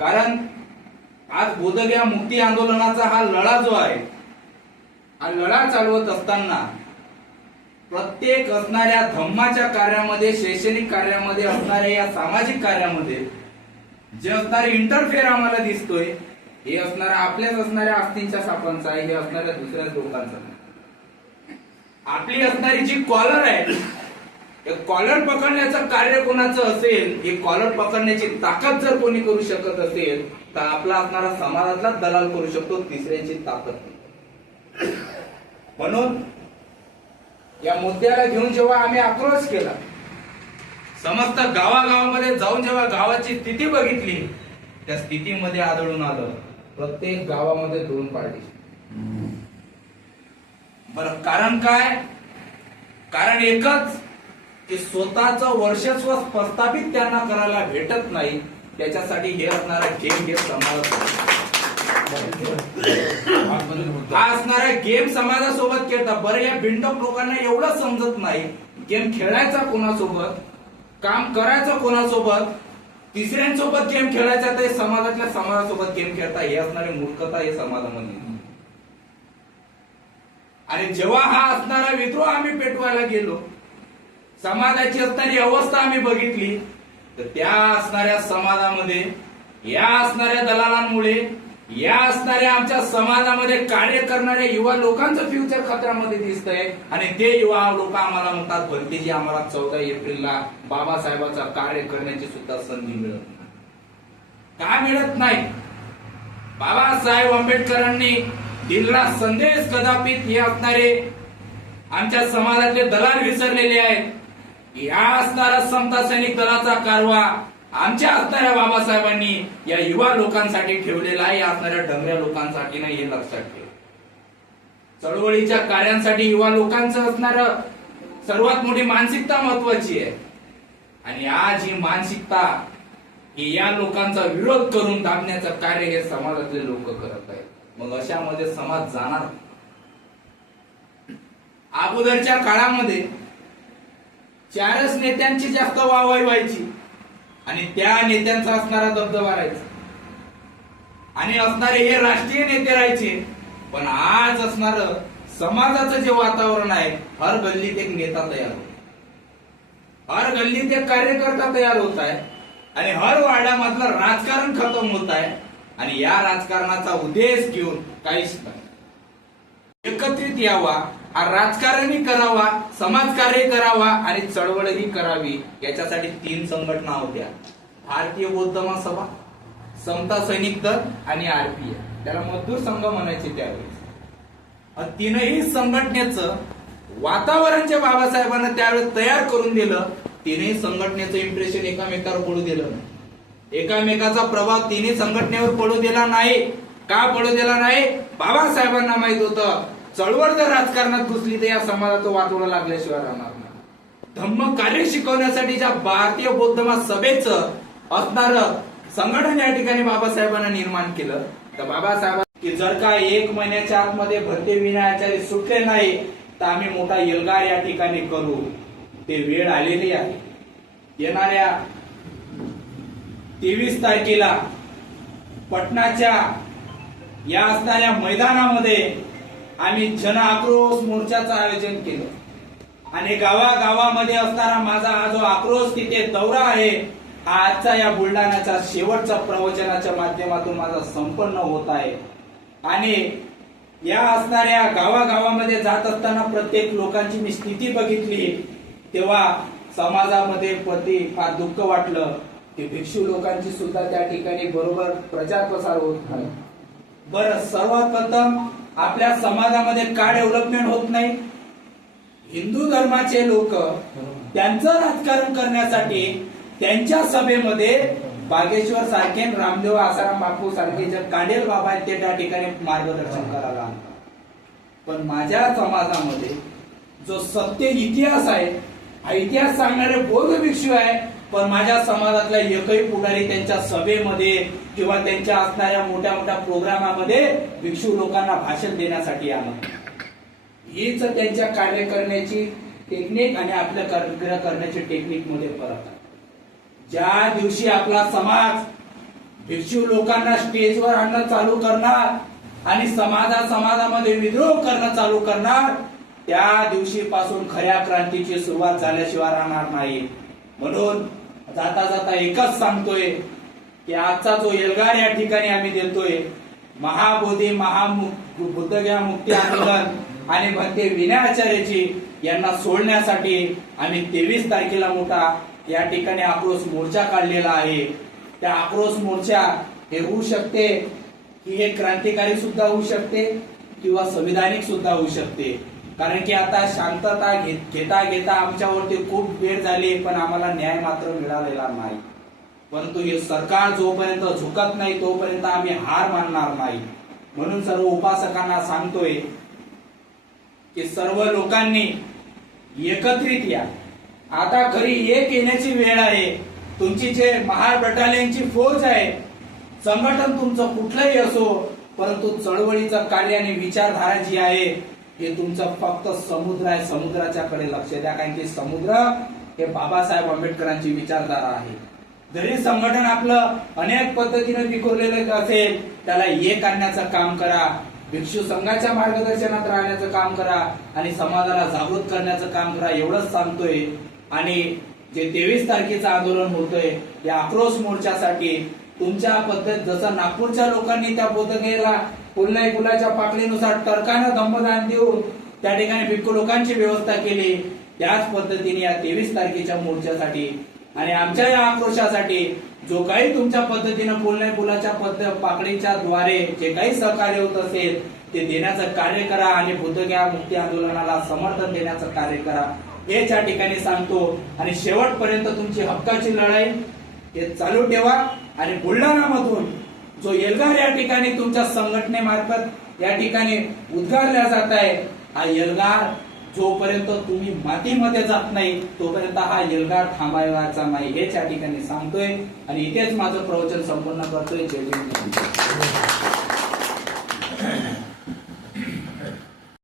कारण आज बोधगया मुक्ती आंदोलनाचा हा लढा जो आहे हा लढा चालवत असताना प्रत्येक असणाऱ्या धम्माच्या कार्यामध्ये शैक्षणिक कार्यामध्ये असणाऱ्या या सामाजिक कार्यामध्ये जे असणारे इंटरफेअर आम्हाला दिसतोय हे असणाऱ्या आपल्याच असणाऱ्या आस्तींच्या सापांचा आहे हे असणाऱ्या दुसऱ्याच लोकांचा आपली असणारी जी कॉलर आहे कॉलर पकडण्याचं कार्य कोणाचं असेल हे कॉलर पकडण्याची ताकद जर कोणी करू शकत असेल तर आपला असणारा समाजातला दलाल करू शकतो तिसऱ्याची ताकद म्हणून या मुद्द्याला घेऊन जेव्हा आम्ही आक्रोश केला समस्त गावागावामध्ये जाऊन जेव्हा गावाची स्थिती बघितली त्या स्थितीमध्ये आढळून आलं प्रत्येक गावामध्ये दोन पार्टी. बरं कारण काय? कारण एकच की स्वतःचं वर्षस्व प्रस्थापित त्यांना करायला भेटत नाही त्याच्यासाठी हे असणारा गेम हे समाज हा असणारा गेम समाजासोबत खेळतात. बरं या बिंडोक लोकांना एवढं समजत नाही. गेम खेळायचा कोणासोबत? काम करायचं कोणासोबत? तिसऱ्यांसोबत गेम खेळायचा ते समाजातल्या समाजासोबत गेम खेळता हे असणारी मूर्खता हे समाजामध्ये. आणि जेव्हा हा असणारा विद्रोह आम्ही पेटवायला गेलो समाजाची असणारी अवस्था आम्ही बघितली तर त्या असणाऱ्या समाजामध्ये या असणाऱ्या दलालांमुळे या असणाऱ्या आमच्या समाजामध्ये कार्य करणाऱ्या युवा लोकांचं फ्युचर खतऱ्यामध्ये आहे आणि ते युवा लोक आम्हाला म्हणतात भलतेजी आम्हाला चौदा एप्रिलला बाबासाहेबांचा कार्य करण्याची सुद्धा संधी मिळत नाही. का मिळत नाही? बाबासाहेब आंबेडकरांनी दिलेला संदेश कदापित हे असणारे आमच्या समाजातले दलाल विसरलेले आहेत. या असणारा समता सैनिक दलाचा कारवा आमच्या असणाऱ्या बाबासाहेबांनी या युवा लोकांसाठी ठेवलेला आहे या असणाऱ्या डंगऱ्या लोकांसाठी नाही हे लक्षात ठेव. चळवळीच्या कार्यांसाठी युवा लोकांचं असणार सर्वात मोठी मानसिकता महत्वाची आहे. आणि आज ही मानसिकता की या लोकांचा विरोध करून दाबण्याचं कार्य हे समाजातले लोक करत आहेत. मग अशामध्ये समाज जाणार अगोदरच्या काळामध्ये चारच नेत्यांची जास्त वाहवाही व्हायची. आणि त्या नेत्यांचा असणारा दबदबा राहायचा. आणि असणारे हे राष्ट्रीय नेते राहायचे. पण आज असणार समाजाचं जे वातावरण आहे हर गल्लीत एक नेता तयार होतो. हर गल्लीत एक कार्यकर्ता तयार होत आहे. आणि हर वाड्यामधलं राजकारण खतम होत आहे. आणि या राजकारणाचा उद्देश घेऊन काहीच नाही. एकत्रित यावा हा राजकारणही करावा समाजकार्य करावा आणि चळवळही करावी याच्यासाठी तीन संघटना होत्या. भारतीय बौद्ध महासभा समता सैनिक दल आणि आरपीए त्याला मजदूर संघ म्हणायचे त्यावेळेस तीनही संघटनेचं वातावरण जे बाबासाहेबांना त्यावेळेस तयार करून दिलं तिन्ही संघटनेचं इम्प्रेशन एकामेकावर पडू दिलं नाही. एकामेकाचा प्रभाव तिन्ही संघटनेवर पडू दिला नाही. का पडू दिला नाही? बाबासाहेबांना माहीत होतं. चळवळ जर राजकारणात घुसली तर या समाजाचं वाचवणं लागल्याशिवाय राहणार नाही. धम्म कार्य शिकवण्यासाठी ज्या भारतीय बौद्ध सभेचं असणार संघटन या ठिकाणी बाबासाहेबांना निर्माण केलं. तर बाबासाहेब की जर का एक महिन्याच्या आतमध्ये भत्ते विनायाचारी सुटले नाही तर आम्ही मोठा एल्गार या ठिकाणी करू. ते वेळ आलेली आहे. येणाऱ्या तेवीस तारखेला पटनाच्या या असणाऱ्या मैदानामध्ये आम्ही जन आक्रोश मोर्चाचं आयोजन केलं. आणि गावागावामध्ये असणारा माझा हा जो आक्रोश तिथे दौरा आहे हा आजचा या बुलढाण्याचा शेवटचा प्रवचनाच्या माध्यमातून माझा संपन्न होत आहे. आणि या असणाऱ्या गावागावामध्ये जात असताना प्रत्येक लोकांची मी स्थिती बघितली. तेव्हा समाजामध्ये पती फार दुःख वाटलं. की भिक्षू लोकांची सुद्धा त्या ठिकाणी बरोबर प्रचार प्रसार होत नाही. बरं सर्वात प्रथम आपल्या समाजामध्ये का डेव्हलपमेंट होत नाही? हिंदू धर्माचे लोक त्यांचं राजकारण करण्यासाठी त्यांच्या सभेमध्ये बागेश्वर सारखे रामदेव आसाराम बापू सारखे जे कांडेल बाबा आहेत ते त्या ठिकाणी मार्गदर्शन करायला पण माझ्या समाजामध्ये जो सत्य इतिहास आहे हा इतिहास सांगणारे बौद्ध भिक्षू आहे पण माझ्या समाजातला एकही पुढारी त्यांच्या सभेमध्ये किंवा त्यांच्या असणाऱ्या मोठ्या मोठ्या प्रोग्रामामध्ये भिक्षू लोकांना भाषण देण्यासाठी आला. हीच त्यांच्या कार्य करण्याची टेक्निक आणि आपल्या कार्य करण्याची टेक्निकमध्ये फरक ज्या दिवशी आपला समाज भिक्षू लोकांना स्टेजवर आणणं चालू करणार आणि समाजा समाजामध्ये विद्रोह करणं चालू करणार त्या दिवशीपासून खऱ्या क्रांतीची सुरुवात झाल्याशिवाय राहणार नाही. म्हणून जाता जाता एकच सांगतोय की आजचा जो एल्गार या ठिकाणी आम्ही देतोय महाबोधी महाबुद्धग्या मुक्ती आंदोलन आणि भक्ती विनयाचार्याची यांना सोडण्यासाठी आम्ही तेवीस तारखेला मोठा या ठिकाणी आक्रोश मोर्चा काढलेला आहे. त्या आक्रोश मोर्चा हे होऊ शकते की हे क्रांतिकारी सुद्धा होऊ शकते किंवा संविधानिक सुद्धा होऊ शकते. कारण की आता शांतता घेत- घेता घेता आमच्यावरती खूप वेळ झाली पण आम्हाला न्याय मात्र मिळालेला नाही. परंतु हे सरकार जोपर्यंत झुकत नाही तोपर्यंत आम्ही हार मानणार नाही. म्हणून सर्व उपासकांना सांगतोय की सर्व लोकांनी एकत्रित या. आता खरी एक येण्याची वेळ आहे. तुमची जे महार बटालियनची फौज आहे संघटन तुमचं कुठलंही असो परंतु चळवळीचं कार्य आणि विचारधारा जी आहे हे तुमचं फक्त समुद्र आहे. समुद्राच्या कडे लक्ष द्या. कारण की समुद्र हे बाबासाहेब आंबेडकरांची विचारधारा आहे. जरी संघटन आपलं अनेक पद्धतीने पिकवलेलं असेल त्याला एक आणण्याचं काम करा. भिक्षू संघाच्या मार्गदर्शनात राहण्याचं काम करा आणि समाजाला जागृत करण्याचं काम करा. एवढंच सांगतोय. आणि जे तेवीस तारखेचं आंदोलन होतंय या आक्रोश मोर्चासाठी तुमच्या पद्धत जसं नागपूरच्या लोकांनी त्या बोधगेला फुलनाई फुलाच्या पाकळीनुसार टरकानं दंबदान देऊन त्या ठिकाणी भिक्खू लोकांची व्यवस्था केली. त्याच पद्धतीने या तेवीस तारखेच्या मोर्चासाठी आणि आमच्या या आक्रोशासाठी जो काही तुमच्या पद्धतीनं पुलनाई पुलाच्या पद्ध पाकळीच्या द्वारे जे काही सहकार्य होत असेल ते देण्याचं कार्य करा आणि बुद्धग्या मुक्ती आंदोलनाला समर्थन देण्याचं कार्य करा. हेच या ठिकाणी सांगतो. आणि शेवटपर्यंत तुमची हक्काची लढाई हे चालू ठेवा आणि बुलढाणा मधून जो एल्गार या ठिकाणी तुमच्या संघटनेमार्फत या ठिकाणी उद्गारला जात आहे हा एल्गार जोपर्यंत तुम्ही मातीमध्ये जात नाही तोपर्यंत हा एल्गार थांबायचा नाही हेच या ठिकाणी सांगतोय. आणि इथेच माझं प्रवचन संपन्न करतोय. जय